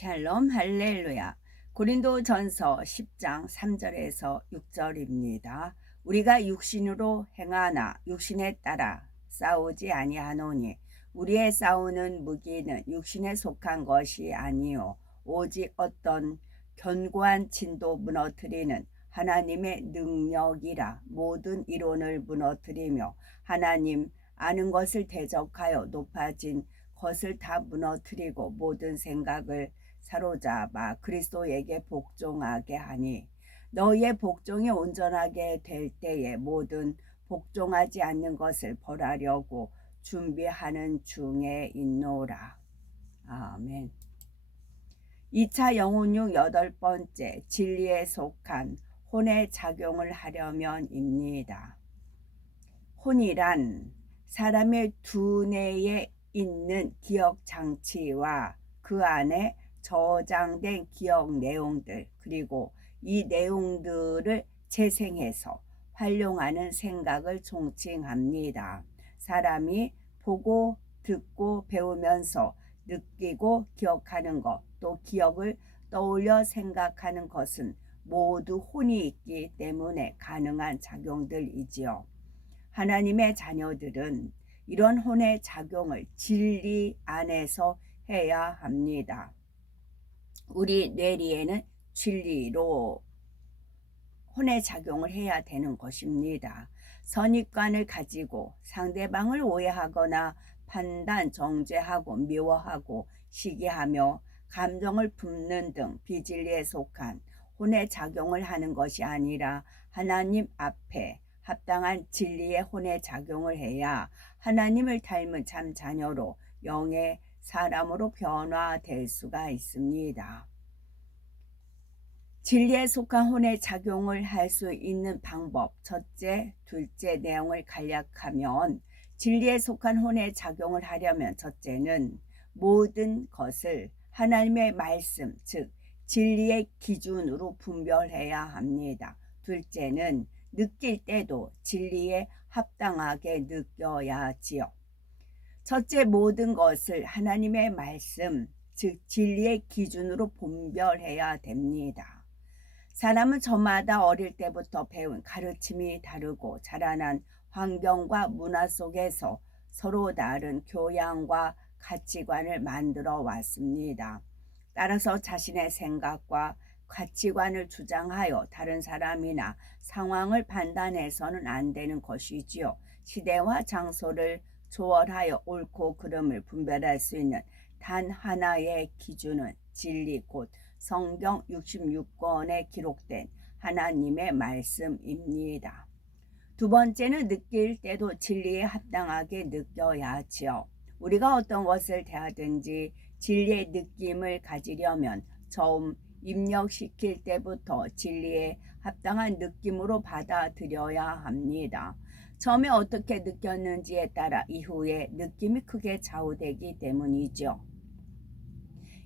샬롬 할렐루야. 고린도전서 10장 3절에서 6절입니다. 우리가 육신으로 행하나 육신에 따라 싸우지 아니하노니 우리의 싸우는 무기는 육신에 속한 것이 아니요 오직 어떤 견고한 진도 무너뜨리는 하나님의 능력이라. 모든 이론을 무너뜨리며 하나님 아는 것을 대적하여 높아진 것을 다 무너뜨리고 모든 생각을 사로잡아 그리스도에게 복종하게 하니 너희의 복종이 온전하게 될 때에 모든 복종하지 않는 것을 벌하려고 준비하는 중에 있노라. 아멘. 2차 영혼육 8번째, 진리에 속한 혼의 작용을 하려면입니다. 혼이란 사람의 두뇌에 있는 기억 장치와 그 안에 저장된 기억 내용들, 그리고 이 내용들을 재생해서 활용하는 생각을 총칭합니다. 사람이 보고 듣고 배우면서 느끼고 기억하는 것, 또 기억을 떠올려 생각하는 것은 모두 혼이 있기 때문에 가능한 작용들이지요. 하나님의 자녀들은 이런 혼의 작용을 진리 안에서 해야 합니다. 우리 뇌리에는 진리로 혼의 작용을 해야 되는 것입니다. 선입관을 가지고 상대방을 오해하거나 판단, 정죄하고 미워하고 시기하며 감정을 품는 등 비진리에 속한 혼의 작용을 하는 것이 아니라 하나님 앞에 합당한 진리의 혼의 작용을 해야 하나님을 닮은 참 자녀로 영의 사람으로 변화될 수가 있습니다. 진리에 속한 혼의 작용을 할 수 있는 방법, 첫째, 둘째 내용을 간략하면 진리에 속한 혼의 작용을 하려면 첫째는 모든 것을 하나님의 말씀, 즉 진리의 기준으로 분별해야 합니다. 둘째는 느낄 때도 진리에 합당하게 느껴야지요. 첫째, 모든 것을 하나님의 말씀, 즉 진리의 기준으로 분별해야 됩니다. 사람은 저마다 어릴 때부터 배운 가르침이 다르고 자라난 환경과 문화 속에서 서로 다른 교양과 가치관을 만들어 왔습니다. 따라서 자신의 생각과 가치관을 주장하여 다른 사람이나 상황을 판단해서는 안 되는 것이지요. 시대와 장소를 초월하여 옳고 그름을 분별할 수 있는 단 하나의 기준은 진리 곧 성경 66권에 기록된 하나님의 말씀입니다. 두 번째는 느낄 때도 진리에 합당하게 느껴야지요. 우리가 어떤 것을 대하든지 진리의 느낌을 가지려면 처음 입력시킬 때부터 진리에 합당한 느낌으로 받아들여야 합니다. 처음에 어떻게 느꼈는지에 따라 이후에 느낌이 크게 좌우되기 때문이죠.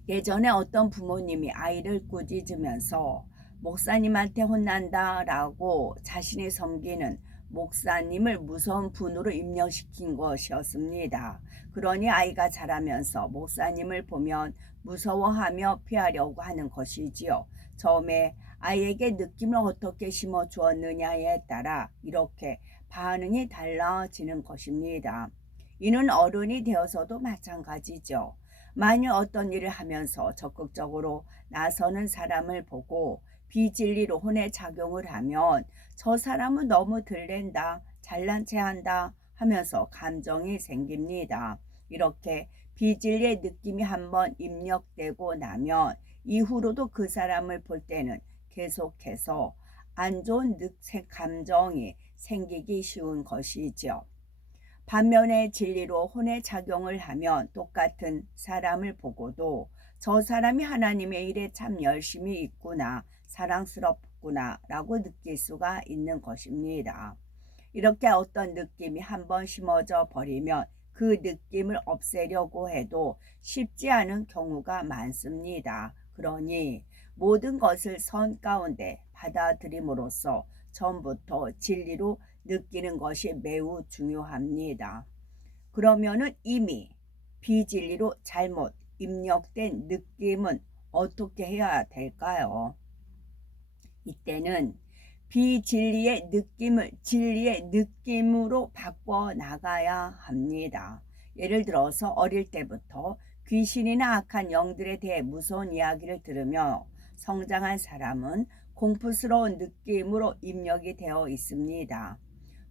예전에 어떤 부모님이 아이를 꾸짖으면서 목사님한테 혼난다라고 자신이 섬기는 목사님을 무서운 분으로 입력시킨 것이었습니다. 그러니 아이가 자라면서 목사님을 보면 무서워하며 피하려고 하는 것이지요. 처음에 아이에게 느낌을 어떻게 심어 주었느냐에 따라 이렇게 반응이 달라지는 것입니다. 이는 어른이 되어서도 마찬가지죠. 만일 어떤 일을 하면서 적극적으로 나서는 사람을 보고 비진리로 혼의 작용을 하면 저 사람은 너무 들랜다, 잘난 체한다 하면서 감정이 생깁니다. 이렇게 비진리의 느낌이 한번 입력되고 나면 이후로도 그 사람을 볼 때는 계속해서 안 좋은 감정이 생기기 쉬운 것이죠. 반면에 진리로 혼의 작용을 하면 똑같은 사람을 보고도 저 사람이 하나님의 일에 참 열심히 있구나, 사랑스럽구나 라고 느낄 수가 있는 것입니다. 이렇게 어떤 느낌이 한번 심어져 버리면 그 느낌을 없애려고 해도 쉽지 않은 경우가 많습니다. 그러니 모든 것을 선 가운데 받아들임으로써 처음부터 진리로 느끼는 것이 매우 중요합니다. 그러면은 이미 비진리로 잘못 입력된 느낌은 어떻게 해야 될까요? 이때는 비진리의 느낌을 진리의 느낌으로 바꿔 나가야 합니다. 예를 들어서 어릴 때부터 귀신이나 악한 영들에 대해 무서운 이야기를 들으며 성장한 사람은 공포스러운 느낌으로 입력이 되어 있습니다.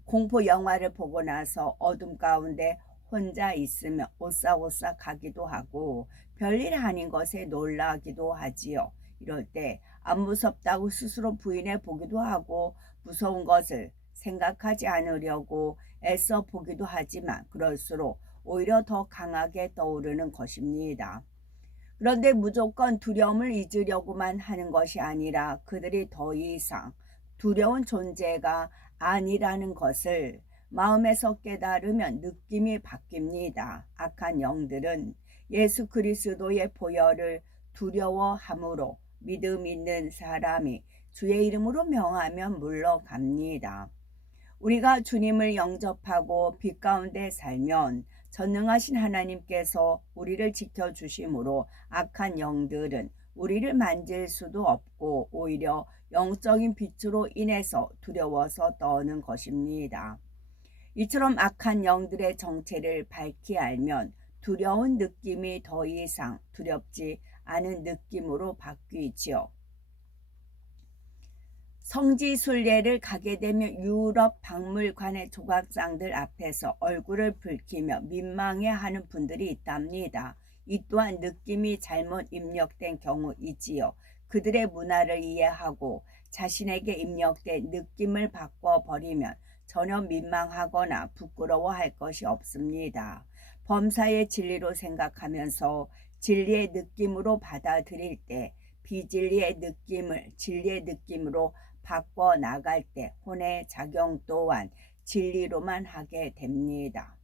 공포 영화를 보고 나서 어둠 가운데 혼자 있으며 오싹오싹하기도 하고 별일 아닌 것에 놀라기도 하지요. 이럴 때 안 무섭다고 스스로 부인해 보기도 하고 무서운 것을 생각하지 않으려고 애써 보기도 하지만 그럴수록 오히려 더 강하게 떠오르는 것입니다. 그런데 무조건 두려움을 잊으려고만 하는 것이 아니라 그들이 더 이상 두려운 존재가 아니라는 것을 마음에서 깨달으면 느낌이 바뀝니다. 악한 영들은 예수 그리스도의 보혈을 두려워함으로 믿음 있는 사람이 주의 이름으로 명하면 물러갑니다. 우리가 주님을 영접하고 빛 가운데 살면 전능하신 하나님께서 우리를 지켜주심으로 악한 영들은 우리를 만질 수도 없고 오히려 영적인 빛으로 인해서 두려워서 떠오는 것입니다. 이처럼 악한 영들의 정체를 밝히 알면 두려운 느낌이 더 이상 두렵지 않은 느낌으로 바뀌지요. 성지순례를 가게 되면 유럽 박물관의 조각상들 앞에서 얼굴을 붉히며 민망해하는 분들이 있답니다. 이 또한 느낌이 잘못 입력된 경우이지요. 그들의 문화를 이해하고 자신에게 입력된 느낌을 바꿔버리면 전혀 민망하거나 부끄러워할 것이 없습니다. 범사의 진리로 생각하면서 진리의 느낌으로 받아들일 때 비진리의 느낌을 진리의 느낌으로 바꿔 나갈 때 혼의 작용 또한 진리로만 하게 됩니다.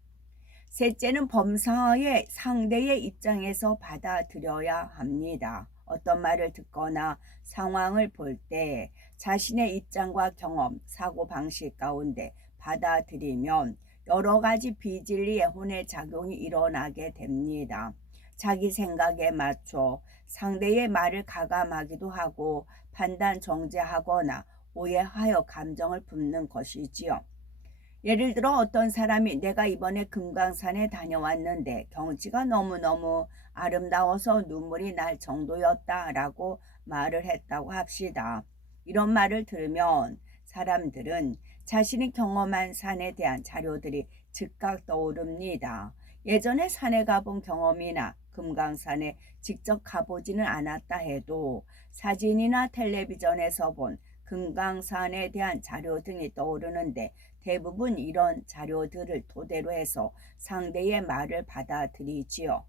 셋째는 범사의 상대의 입장에서 받아들여야 합니다. 어떤 말을 듣거나 상황을 볼 때 자신의 입장과 경험, 사고방식 가운데 받아들이면 여러 가지 비진리의 혼의 작용이 일어나게 됩니다. 자기 생각에 맞춰 상대의 말을 가감하기도 하고 판단 정죄하거나 오해하여 감정을 붓는 것이지요. 예를 들어 어떤 사람이 내가 이번에 금강산에 다녀왔는데 경치가 너무너무 아름다워서 눈물이 날 정도였다라고 말을 했다고 합시다. 이런 말을 들으면 사람들은 자신이 경험한 산에 대한 자료들이 즉각 떠오릅니다. 예전에 산에 가본 경험이나 금강산에 직접 가보지는 않았다 해도 사진이나 텔레비전에서 본 금강산에 대한 자료 등이 떠오르는데 대부분 이런 자료들을 토대로 해서 상대의 말을 받아들이지요.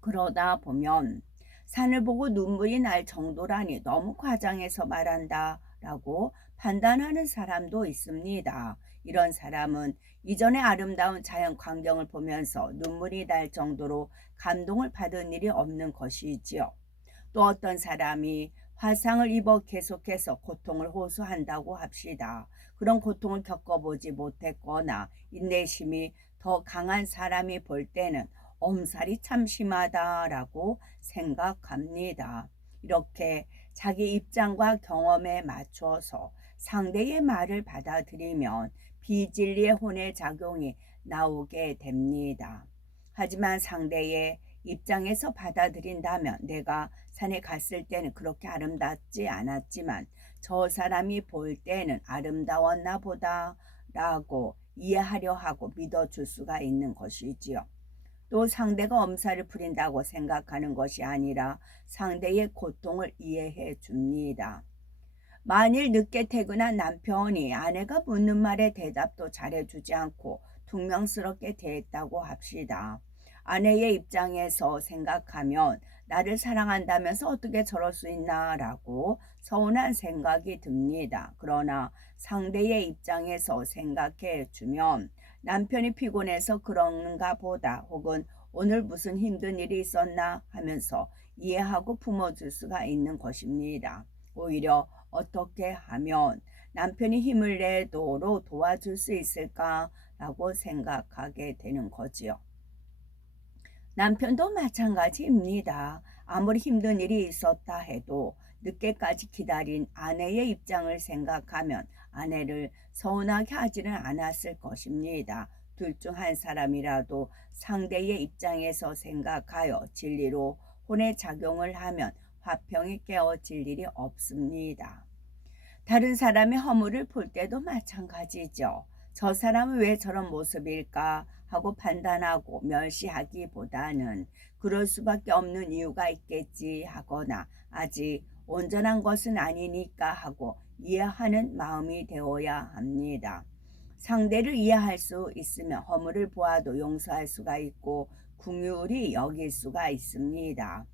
그러다 보면 산을 보고 눈물이 날 정도라니 너무 과장해서 말한다 라고 판단하는 사람도 있습니다. 이런 사람은 이전에 아름다운 자연 광경을 보면서 눈물이 날 정도로 감동을 받은 일이 없는 것이지요. 또 어떤 사람이 화상을 입어 계속해서 고통을 호소한다고 합시다. 그런 고통을 겪어보지 못했거나 인내심이 더 강한 사람이 볼 때는 엄살이 참 심하다라고 생각합니다. 이렇게 자기 입장과 경험에 맞춰서 상대의 말을 받아들이면 비진리의 혼의 작용이 나오게 됩니다. 하지만 상대의 입장에서 받아들인다면 내가 산에 갔을 때는 그렇게 아름답지 않았지만 저 사람이 볼 때는 아름다웠나 보다 라고 이해하려 하고 믿어줄 수가 있는 것이지요. 또 상대가 엄살을 부린다고 생각하는 것이 아니라 상대의 고통을 이해해 줍니다. 만일 늦게 퇴근한 남편이 아내가 묻는 말에 대답도 잘해주지 않고 퉁명스럽게 대했다고 합시다. 아내의 입장에서 생각하면 나를 사랑한다면서 어떻게 저럴 수 있나 라고 서운한 생각이 듭니다. 그러나 상대의 입장에서 생각해 주면 남편이 피곤해서 그런가 보다 혹은 오늘 무슨 힘든 일이 있었나 하면서 이해하고 품어줄 수가 있는 것입니다. 오히려 어떻게 하면 남편이 힘을 내도록 도와줄 수 있을까라고 생각하게 되는 거지요. 남편도 마찬가지입니다. 아무리 힘든 일이 있었다 해도 늦게까지 기다린 아내의 입장을 생각하면 아내를 서운하게 하지는 않았을 것입니다. 둘 중 한 사람이라도 상대의 입장에서 생각하여 진리로 혼의 작용을 하면 화평이 깨어질 일이 없습니다. 다른 사람의 허물을 볼 때도 마찬가지죠. 저 사람은 왜 저런 모습일까 하고 판단하고 멸시하기보다는 그럴 수밖에 없는 이유가 있겠지 하거나 아직 온전한 것은 아니니까 하고 이해하는 마음이 되어야 합니다. 상대를 이해할 수 있으면 허물을 보아도 용서할 수가 있고 긍휼히 여길 수가 있습니다.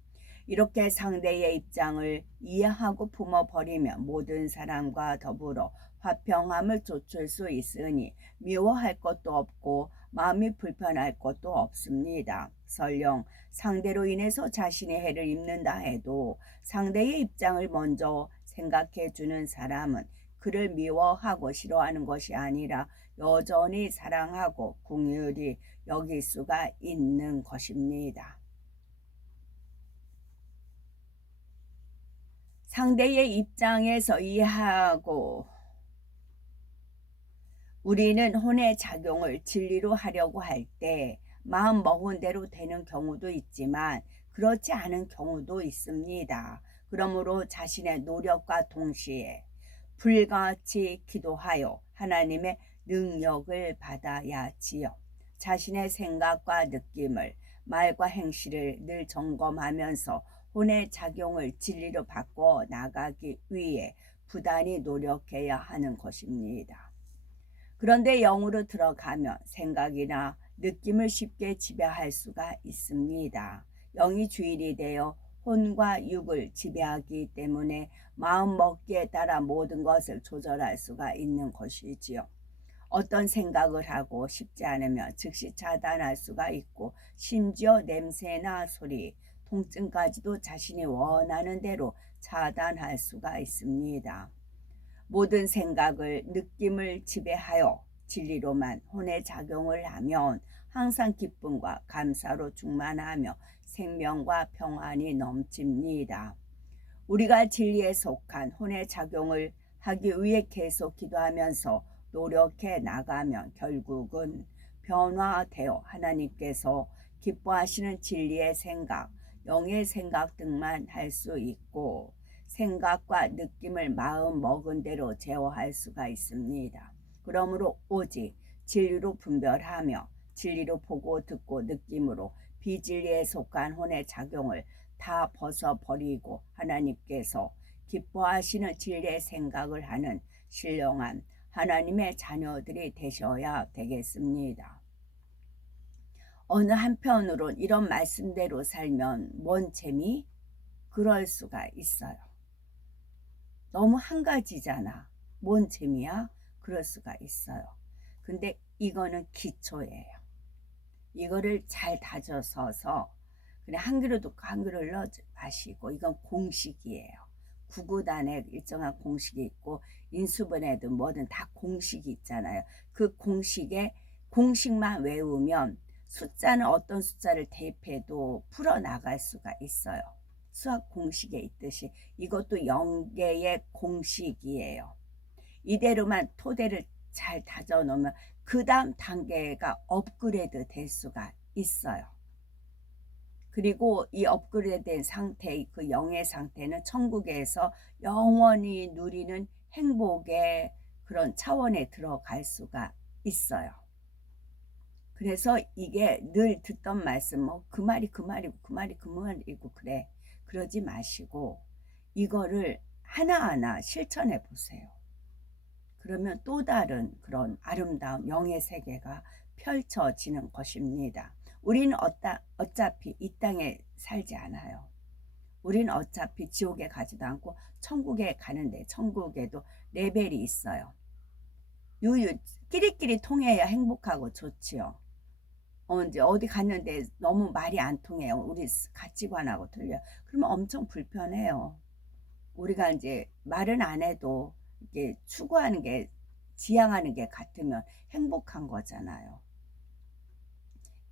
이렇게 상대의 입장을 이해하고 품어버리면 모든 사람과 더불어 화평함을 좇을 수 있으니 미워할 것도 없고 마음이 불편할 것도 없습니다. 설령 상대로 인해서 자신의 해를 입는다 해도 상대의 입장을 먼저 생각해 주는 사람은 그를 미워하고 싫어하는 것이 아니라 여전히 사랑하고 긍휼히 여길 수가 있는 것입니다. 상대의 입장에서 이해하고 우리는 혼의 작용을 진리로 하려고 할 때 마음 먹은 대로 되는 경우도 있지만 그렇지 않은 경우도 있습니다. 그러므로 자신의 노력과 동시에 불같이 기도하여 하나님의 능력을 받아야지요. 자신의 생각과 느낌을 말과 행실을 늘 점검하면서 혼의 작용을 진리로 바꿔 나가기 위해 부단히 노력해야 하는 것입니다. 그런데 영으로 들어가면 생각이나 느낌을 쉽게 지배할 수가 있습니다. 영이 주인이 되어 혼과 육을 지배하기 때문에 마음 먹기에 따라 모든 것을 조절할 수가 있는 것이지요. 어떤 생각을 하고 싶지 않으면 즉시 차단할 수가 있고 심지어 냄새나 소리, 통증까지도 자신이 원하는 대로 차단할 수가 있습니다. 모든 생각을 느낌을 지배하여 진리로만 혼의 작용을 하면 항상 기쁨과 감사로 충만하며 생명과 평안이 넘칩니다. 우리가 진리에 속한 혼의 작용을 하기 위해 계속 기도하면서 노력해 나가면 결국은 변화되어 하나님께서 기뻐하시는 진리의 생각, 영의 생각 등만 할 수 있고 생각과 느낌을 마음 먹은 대로 제어할 수가 있습니다. 그러므로 오직 진리로 분별하며 진리로 보고 듣고 느낌으로 비진리에 속한 혼의 작용을 다 벗어버리고 하나님께서 기뻐하시는 진리의 생각을 하는 신령한 하나님의 자녀들이 되셔야 되겠습니다. 어느 한편으론 이런 말씀대로 살면 뭔 재미? 그럴 수가 있어요. 너무 한 가지잖아. 뭔 재미야? 그럴 수가 있어요. 근데 이거는 기초예요. 이거를 잘 다져서서 그냥 한 그릇 넣고 한 그릇 넣지 마시고 이건 공식이에요. 구구단에 일정한 공식이 있고 인수분해든 뭐든 다 공식이 있잖아요. 그 공식만 외우면 숫자는 어떤 숫자를 대입해도 풀어나갈 수가 있어요. 수학 공식에 있듯이 이것도 영계의 공식이에요. 이대로만 토대를 잘 다져 놓으면 그 다음 단계가 업그레이드 될 수가 있어요. 그리고 이 업그레이드된 상태, 그 영의 상태는 천국에서 영원히 누리는 행복의 그런 차원에 들어갈 수가 있어요. 그래서 이게 늘 듣던 말씀, 그 말이 그 말이고 그 말이 그 말이고 그래. 그러지 마시고 이거를 하나하나 실천해 보세요. 그러면 또 다른 그런 아름다운 영의 세계가 펼쳐지는 것입니다. 우리는 어차피 이 땅에 살지 않아요. 우리는 어차피 지옥에 가지도 않고 천국에 가는데 천국에도 레벨이 있어요. 끼리끼리 통해야 행복하고 좋지요. 이제 어디 갔는데 너무 말이 안 통해요. 우리 가치관하고 틀려. 그러면 엄청 불편해요. 우리가 이제 말은 안 해도 이게 추구하는 게 지향하는 게 같으면 행복한 거잖아요.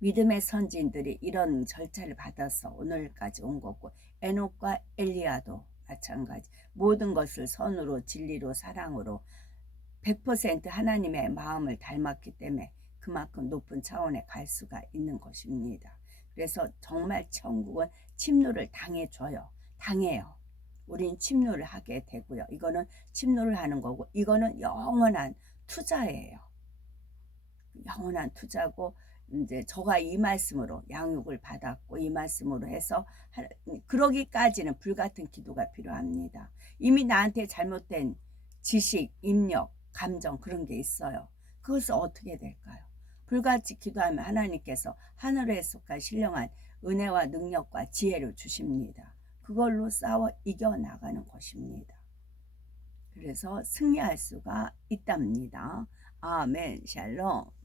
믿음의 선진들이 이런 절차를 받아서 오늘까지 온 거고, 에녹과 엘리야도 마찬가지. 모든 것을 선으로, 진리로, 사랑으로 100% 하나님의 마음을 닮았기 때문에 그만큼 높은 차원에 갈 수가 있는 것입니다. 그래서 정말 천국은 침노를 당해줘요. 당해요. 우린 침노를 하게 되고요. 이거는 침노를 하는 거고, 이거는 영원한 투자예요. 영원한 투자고, 이제 저가 이 말씀으로 양육을 받았고 이 말씀으로 해서 그러기까지는 불같은 기도가 필요합니다. 이미 나한테 잘못된 지식, 입력, 감정 그런 게 있어요. 그것을 어떻게 될까요? 불같이 기도하면 하나님께서 하늘에 속한 신령한 은혜와 능력과 지혜를 주십니다. 그걸로 싸워 이겨나가는 것입니다. 그래서 승리할 수가 있답니다. 아멘, 샬롬.